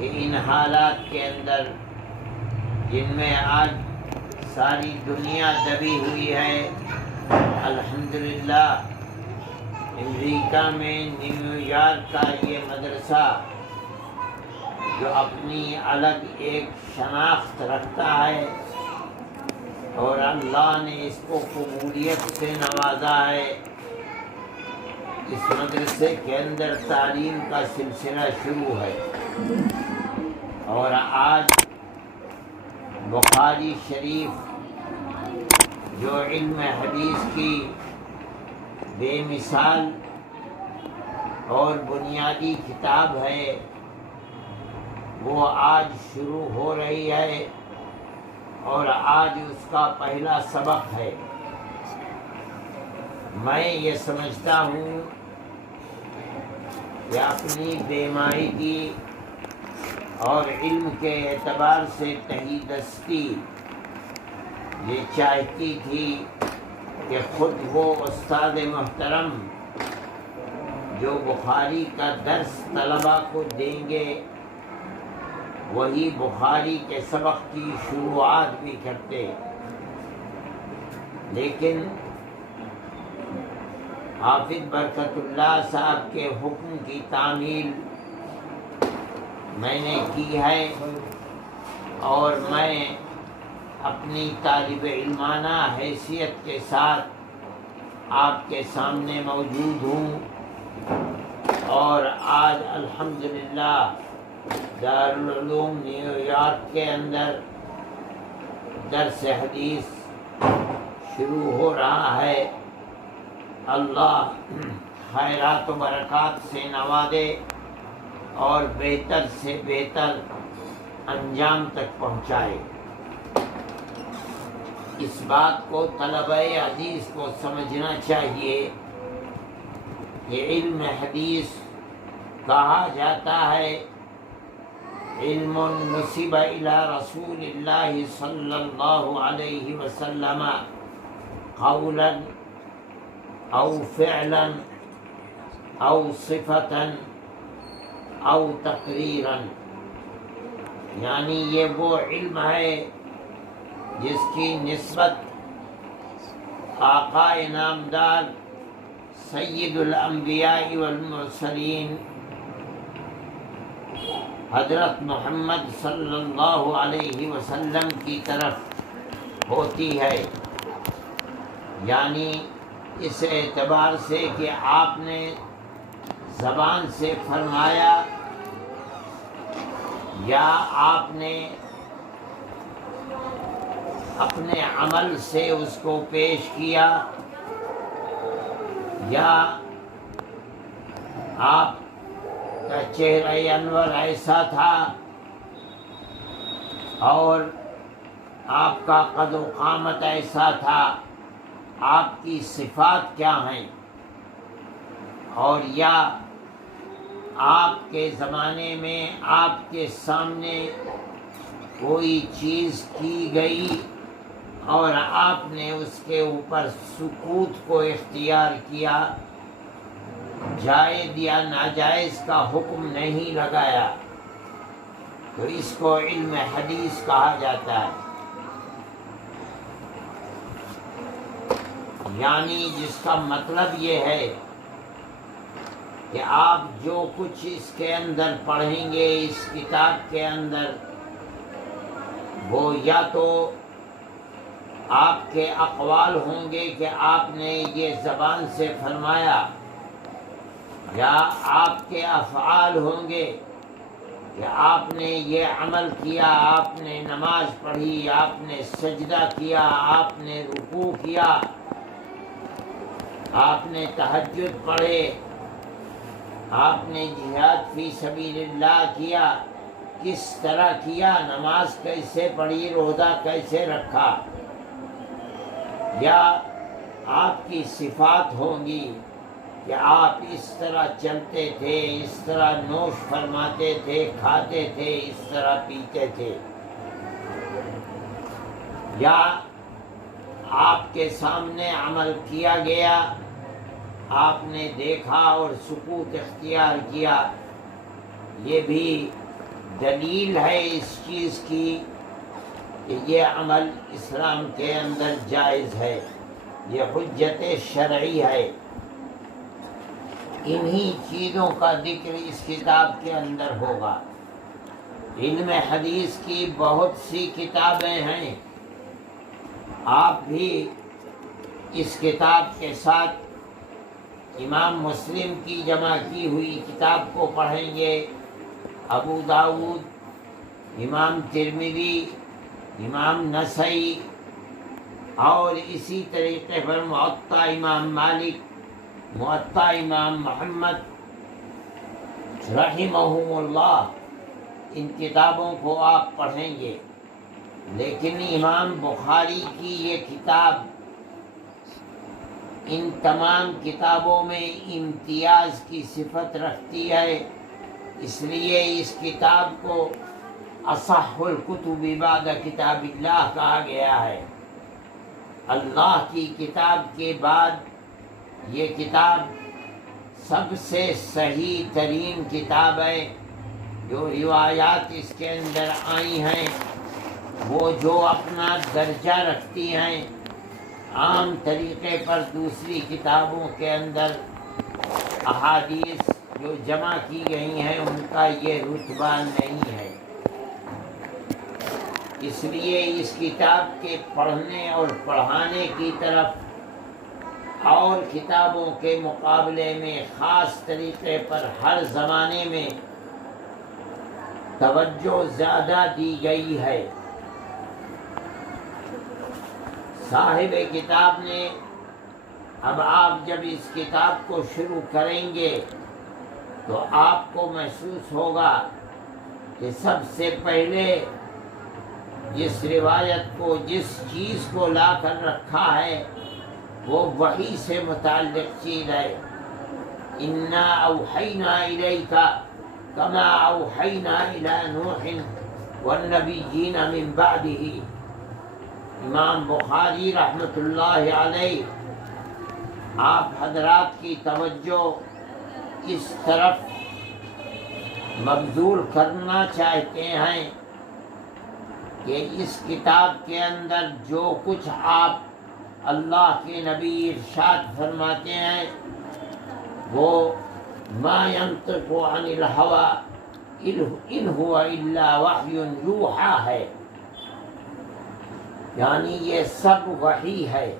کہ ان حالات کے اندر جن میں آج ساری دنیا دبی ہوئی ہے، الحمدللہ امریکہ میں نیو یارک کا یہ مدرسہ جو اپنی الگ ایک شناخت رکھتا ہے اور اللہ نے اس کو قبولیت سے نوازا ہے، اس مدرسے کے اندر تعلیم کا سلسلہ شروع ہے۔ اور آج بخاری شریف جو علم حدیث کی بے مثال اور بنیادی کتاب ہے، وہ آج شروع ہو رہی ہے اور آج اس کا پہلا سبق ہے۔ میں یہ سمجھتا ہوں کہ اپنی بے مائگی اور علم کے اعتبار سے تہیدستی یہ چاہتی تھی کہ خود وہ استاد محترم جو بخاری کا درس طلباء کو دیں گے، وہی بخاری کے سبق کی شروعات بھی کرتے، لیکن حافظ برکت اللہ صاحب کے حکم کی تعمیل میں نے کی ہے، اور میں اپنی طالب علمانہ حیثیت کے ساتھ آپ کے سامنے موجود ہوں، اور آج الحمدللہ دارالعلوم نیو یارک کے اندر درس حدیث شروع ہو رہا ہے۔ اللہ خیرات و برکات سے نوازے اور بہتر سے بہتر انجام تک پہنچائے۔ اس بات کو طلبہ حدیث کو سمجھنا چاہیے کہ علم حدیث کہا جاتا ہے علم نسب الی رسول اللہ صلی اللہ علیہ وسلم قولا او فعلا او صفتا او تقریرا، یعنی یہ وہ علم ہے جس کی نسبت آقا انعامدار سید الانبیاء والمرسلین حضرت محمد صلی اللہ علیہ وسلم کی طرف ہوتی ہے، یعنی اس اعتبار سے کہ آپ نے زبان سے فرمایا یا آپ نے اپنے عمل سے اس کو پیش کیا، یا آپ کا چہرہ انور ایسا تھا اور آپ کا قد و قامت ایسا تھا، آپ کی صفات کیا ہیں، اور یا آپ کے زمانے میں آپ کے سامنے کوئی چیز کی گئی اور آپ نے اس کے اوپر سکوت کو اختیار کیا، جائز یا ناجائز کا حکم نہیں لگایا، تو اس کو علم حدیث کہا جاتا ہے۔ یعنی جس کا مطلب یہ ہے کہ آپ جو کچھ اس کے اندر پڑھیں گے، اس کتاب کے اندر، وہ یا تو آپ کے اقوال ہوں گے کہ آپ نے یہ زبان سے فرمایا، یا آپ کے افعال ہوں گے کہ آپ نے یہ عمل کیا، آپ نے نماز پڑھی، آپ نے سجدہ کیا، آپ نے رکوع کیا، آپ نے تہجد پڑھے، آپ نے جہاد فی سبیل اللہ کیا، کس طرح کیا، نماز کیسے پڑھی، روزہ کیسے رکھا، یا آپ کی صفات ہوں گی کہ آپ اس طرح چلتے تھے، اس طرح نوش فرماتے تھے، کھاتے تھے، اس طرح پیتے تھے، یا آپ کے سامنے عمل کیا گیا، آپ نے دیکھا اور سکوت اختیار کیا، یہ بھی دلیل ہے اس چیز کی کہ یہ عمل اسلام کے اندر جائز ہے، یہ حجت شرعی ہے۔ انہی چیزوں کا ذکر اس کتاب کے اندر ہوگا۔ علم حدیث کی بہت سی کتابیں ہیں، آپ بھی اس کتاب کے ساتھ امام مسلم کی جمع کی ہوئی کتاب کو پڑھیں گے، ابو داؤد، امام ترمذی، امام نسائی، اور اسی طریقے پر موطا امام مالک، موطا امام محمد رحمہم اللہ، ان کتابوں کو آپ پڑھیں گے۔ لیکن امام بخاری کی یہ کتاب ان تمام کتابوں میں امتیاز کی صفت رکھتی ہے، اس لیے اس کتاب کو اصح الکتب بعد کتاب اللہ کہا گیا ہے۔ اللہ کی کتاب کے بعد یہ کتاب سب سے صحیح ترین کتاب ہے۔ جو روایات اس کے اندر آئی ہیں وہ جو اپنا درجہ رکھتی ہیں، عام طریقے پر دوسری کتابوں کے اندر احادیث جو جمع کی گئی ہیں ان کا یہ رتبہ نہیں ہے۔ اس لیے اس کتاب کے پڑھنے اور پڑھانے کی طرف اور کتابوں کے مقابلے میں خاص طریقے پر ہر زمانے میں توجہ زیادہ دی گئی ہے۔ صاحب کتاب نے اب آپ جب اس کتاب کو شروع کریں گے تو آپ کو محسوس ہوگا کہ سب سے پہلے جس روایت کو، جس چیز کو لا کر رکھا ہے وہ وحی سے متعلق چیز ہے۔ انا اوحینا الیک کما اوحینا الی نوح والنبیین من بعدہ۔ امام بخاری رحمۃ اللہ علیہ آپ حضرات کی توجہ اس طرف مبذول کرنا چاہتے ہیں کہ اس کتاب کے اندر جو کچھ آپ اللہ کے نبی ارشاد فرماتے ہیں وہ ما ينطق عن الهوى ان هو الا وحی یوحی ہے، یعنی یہ سب وحی ہے۔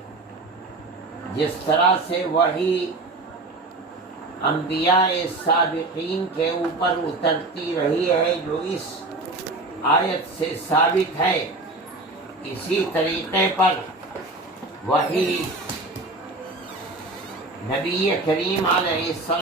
جس طرح سے وحی انبیاء سابقین کے اوپر اترتی رہی ہے جو اس آیت سے ثابت ہے، اسی طریقے پر وحی نبی کریم علیہ السلام